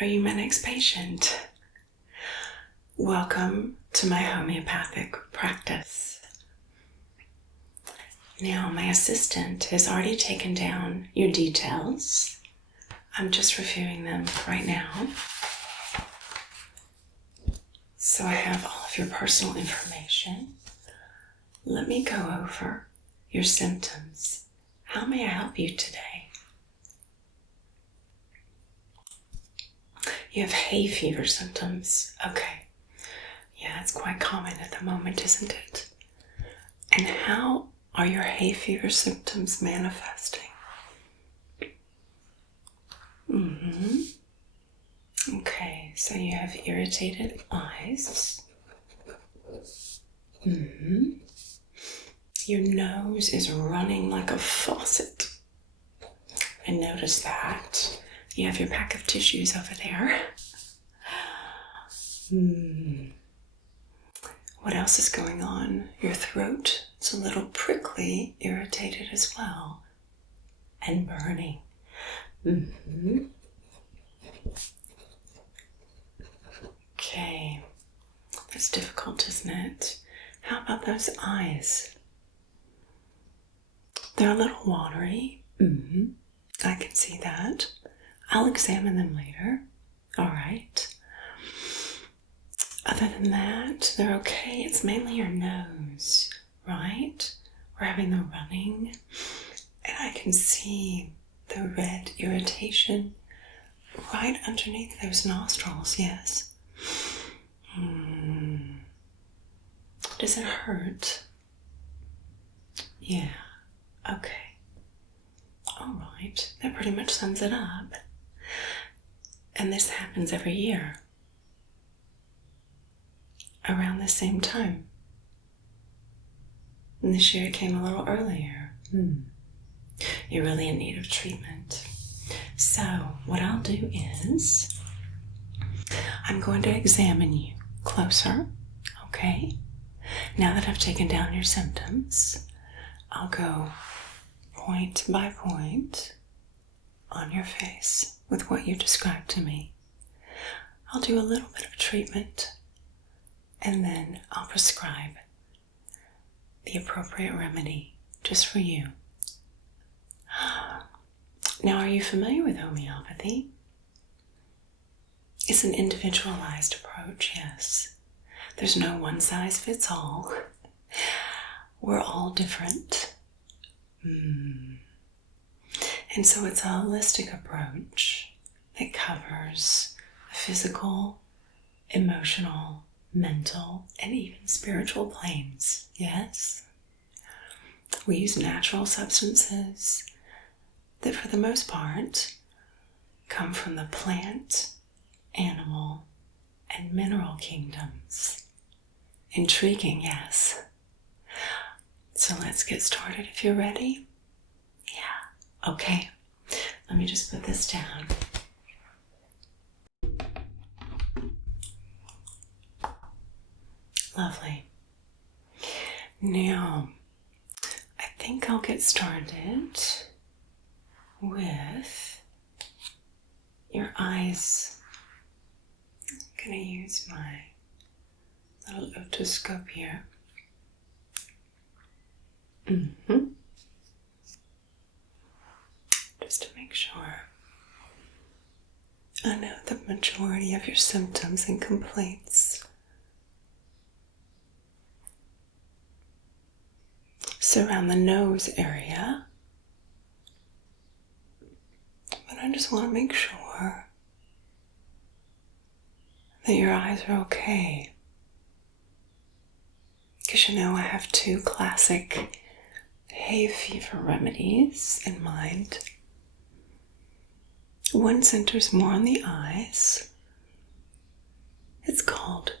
Are you my next patient? Welcome to my homeopathic practice. Now, my assistant has already taken down your details. I'm just reviewing them right now. So I have all of your personal information. Let me go over your symptoms. How may I help you today? You have hay fever symptoms. Okay. Yeah, it's quite common at the moment, isn't it? And how are your hay fever symptoms manifesting? Okay, so you have irritated eyes. Your nose is running like a faucet. I noticed that. You have your pack of tissues over there. What else is going on? Your throat, it's a little prickly, irritated as well, and burning. Okay, that's difficult, isn't it? How about those eyes? They're a little watery. I can see that. I'll examine them later. All right. Other than that, they're okay. It's mainly your nose, right? We're having the running, and I can see the red irritation right underneath those nostrils, yes. Does it hurt? Yeah, okay. All right, that pretty much sums it up. And this happens every year, around the same time. And this year it came a little earlier. You're really in need of treatment. So what I'll do is I'm going to examine you closer, okay? Now that I've taken down your symptoms, I'll go point by point on your face with what you described to me. I'll do a little bit of treatment, and then I'll prescribe the appropriate remedy just for you. Now, are you familiar with homeopathy? It's an individualized approach, yes. There's no one size fits all. We're all different. And so it's a holistic approach that covers the physical, emotional, mental, and even spiritual planes, yes? We use natural substances that for the most part come from the plant, animal, and mineral kingdoms. Intriguing, yes? So let's get started if you're ready. Yeah, okay. Let me just put this down. Lovely. Now, I think I'll get started with your eyes. I'm going to use my little otoscope here. Just to make sure. I know the majority of your symptoms and complaints surround the nose area, but I just want to make sure that your eyes are okay. Because you know I have two classic hay fever remedies in mind. One centers more on the eyes. It's called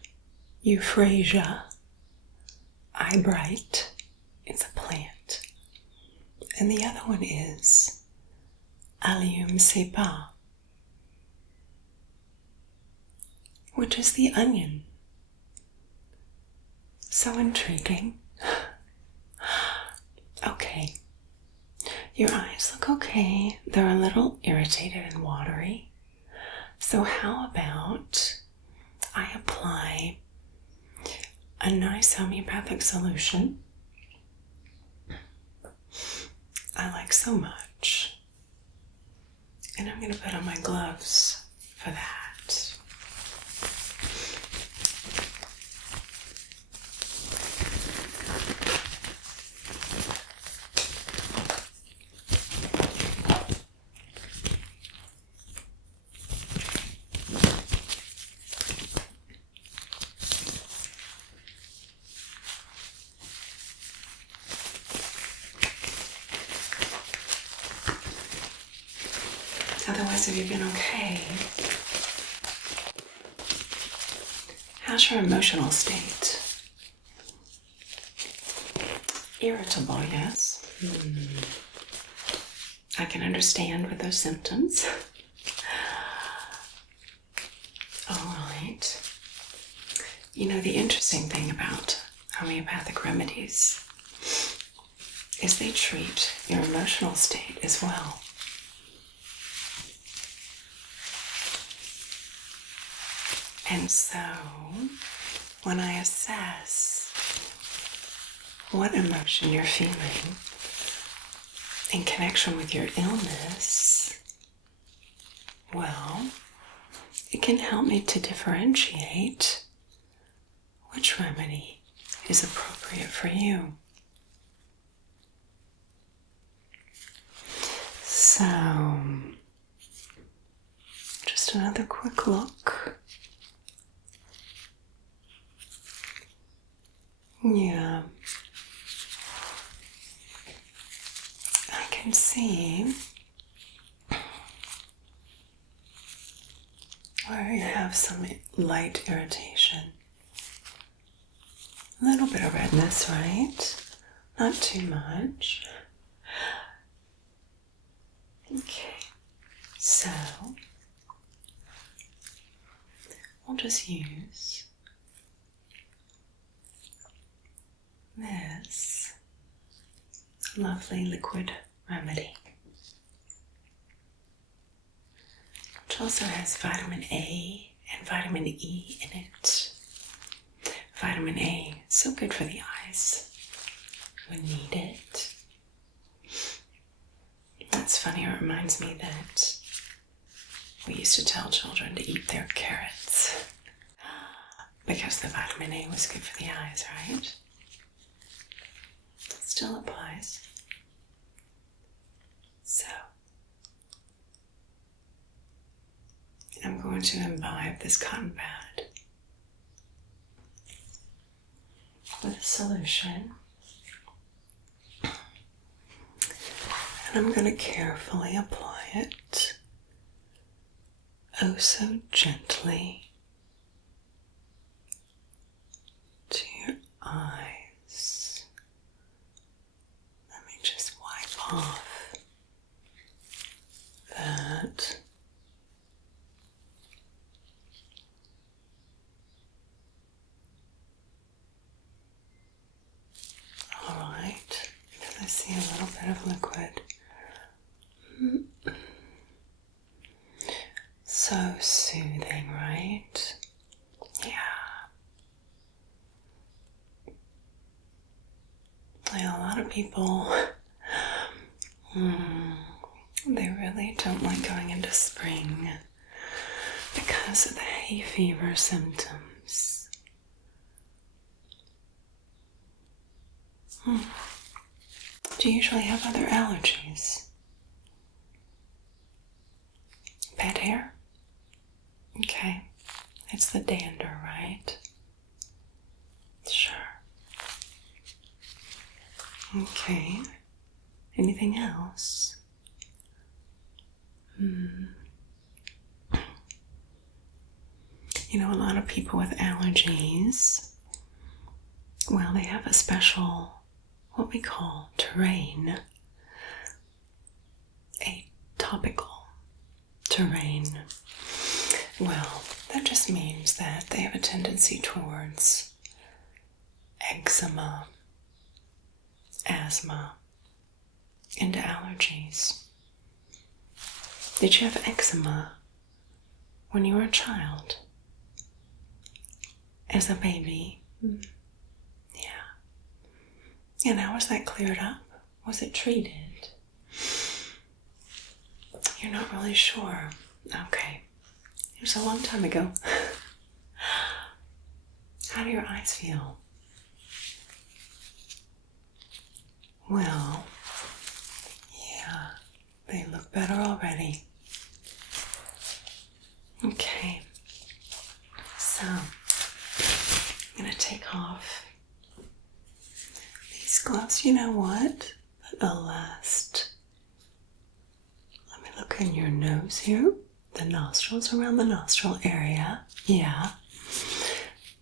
euphrasia, eye bright. It's a plant. And the other one is allium cepa, which is the onion. So intriguing. Okay. Your eyes look okay. They're a little irritated and watery. So how about I apply a nice homeopathic solution I like so much, and I'm going to put on my gloves for that. Otherwise, have you been okay? How's your emotional state? Irritable, yes. I can understand with those symptoms. All right. You know, the interesting thing about homeopathic remedies is they treat your emotional state as well. And so, when I assess what emotion you're feeling in connection with your illness, well, it can help me to differentiate which remedy is appropriate for you. So, just another quick look. Yeah, I can see where you have some light irritation. A little bit of redness, right? Not too much. Okay, so we'll just use this lovely liquid remedy, which also has vitamin A and vitamin E in it. Vitamin A, so good for the eyes. We need it. That's funny, it reminds me that we used to tell children to eat their carrots because the vitamin A was good for the eyes, right? Still applies. So, I'm going to imbibe this cotton pad with a solution. And I'm going to carefully apply it, oh so gently, to your eyes. Let me just wipe off that. All right, I see a little bit of liquid. So soothing, right? Yeah. A lot of people, they really don't like going into spring because of the hay fever symptoms. Do you usually have other allergies? Bad hair? Okay. It's the dander, right? Sure. Okay. Anything else? You know, a lot of people with allergies, well, they have a special, what we call terrain, a topical terrain. Well, that just means that they have a tendency towards eczema, asthma, and allergies. Did you have eczema when you were a child, as a baby. Yeah. And how was that cleared up? Was it treated? You're not really sure. Okay. It was a long time ago. How do your eyes feel? Well, yeah, they look better already. Okay. So, I'm going to take off these gloves. You know what? But the last. Let me look in your nose here. The nostrils, around the nostril area. Yeah.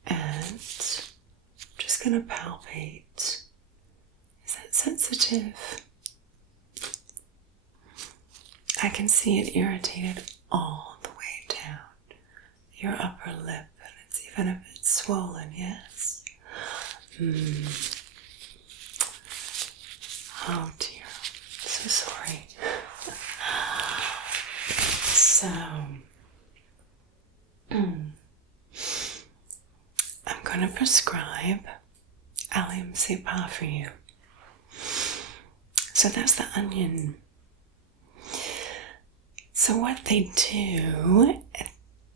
And just going to palpate. Is that sensitive? I can see it irritated all the way down your upper lip, and it's even a bit swollen, yes? Oh dear, so sorry. So, I'm going to prescribe allium cepa for you. So that's the onion. So what they do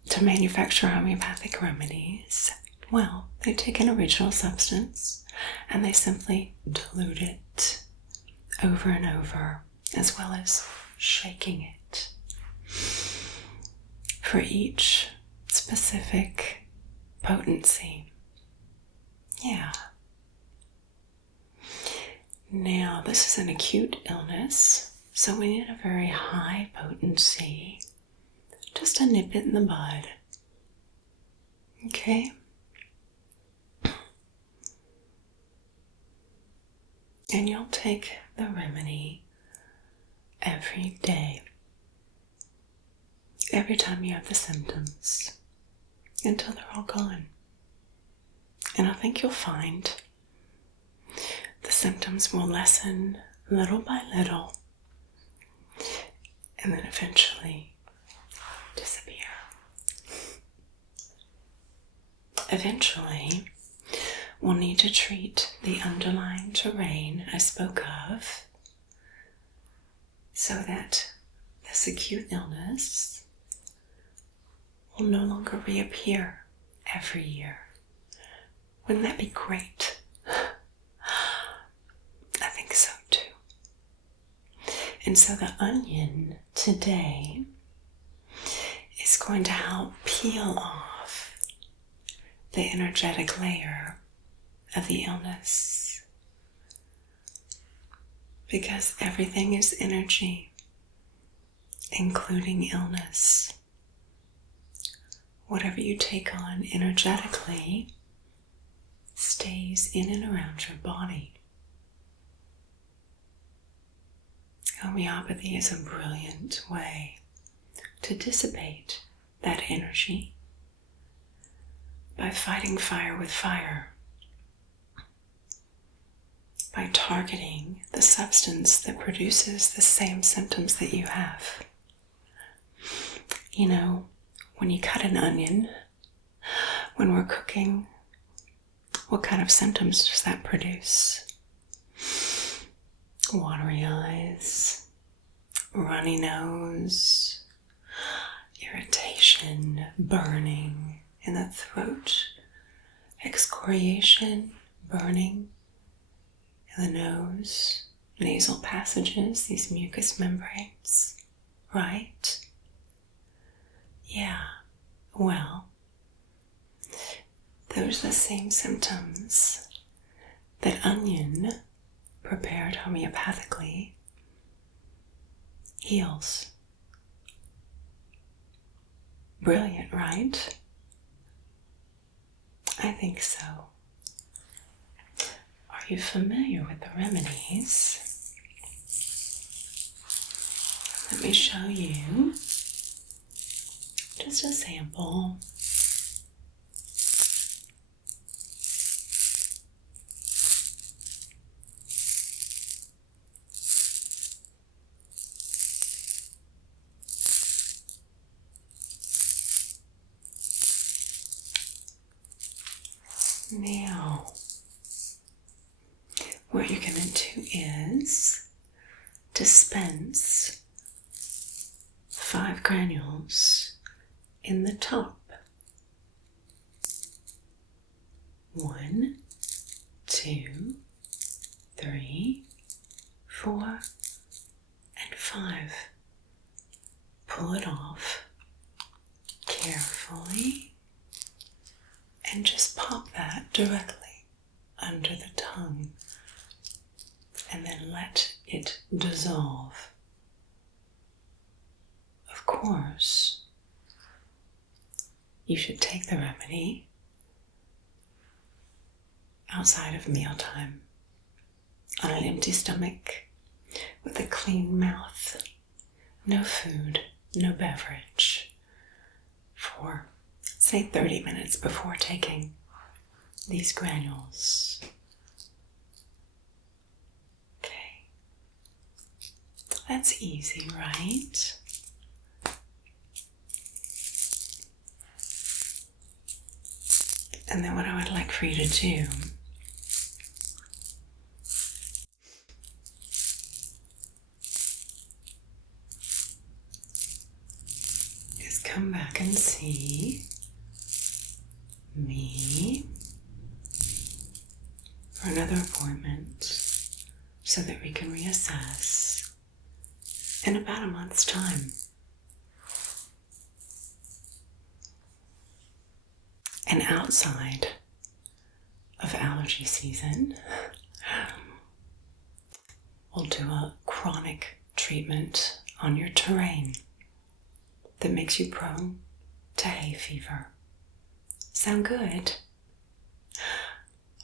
to manufacture homeopathic remedies, well, they take an original substance and they simply dilute it over and over, as well as shaking it for each specific potency. Yeah. Now, this is an acute illness, so we need a very high potency, just to nip it in the bud. Okay? And you'll take the remedy every day, every time you have the symptoms, until they're all gone. And I think you'll find the symptoms will lessen little by little, and then eventually disappear. Eventually, we'll need to treat the underlying terrain I spoke of, so that this acute illness will no longer reappear every year. Wouldn't that be great? I think so too. And so the onion today is going to help peel off the energetic layer of the illness, because everything is energy, including illness. Whatever you take on energetically stays in and around your body. Homeopathy is a brilliant way to dissipate that energy by fighting fire with fire, by targeting the substance that produces the same symptoms that you have. You know, when you cut an onion, when we're cooking, what kind of symptoms does that produce? Watery eyes, runny nose, irritation, burning in the throat, excoriation, burning in the nose, nasal passages, these mucous membranes, right? Yeah, well, those are the same symptoms that onion, prepared homeopathically, heals. Brilliant, right? I think so. Are you familiar with the remedies? Let me show you just a sample. Now, what you're going to do is dispense 5 granules in the top. 1, 2, 3, 4, and 5. Pull it off carefully and just pop that directly under the tongue and then let it dissolve. Of course, you should take the remedy outside of mealtime on an empty stomach with a clean mouth, no food, no beverage, for say 30 minutes before taking these granules. Okay, that's easy, right? And then what I would like for you to do is come back and see me for another appointment so that we can reassess in about a month's time. And outside of allergy season, we'll do a chronic treatment on your terrain that makes you prone to hay fever. Sound good?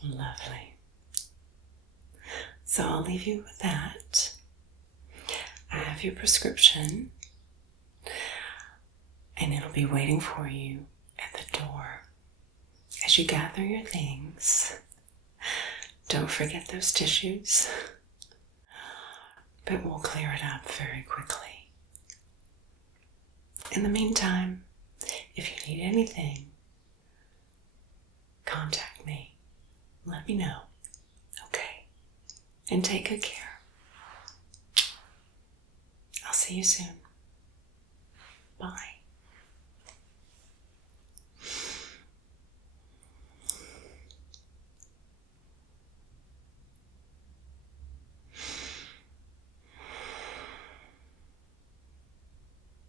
Lovely. So I'll leave you with that. I have your prescription, and it'll be waiting for you at the door. As you gather your things, don't forget those tissues, but we'll clear it up very quickly. In the meantime, if you need anything, contact me. Let me know. Okay? And take good care. I'll see you soon. Bye.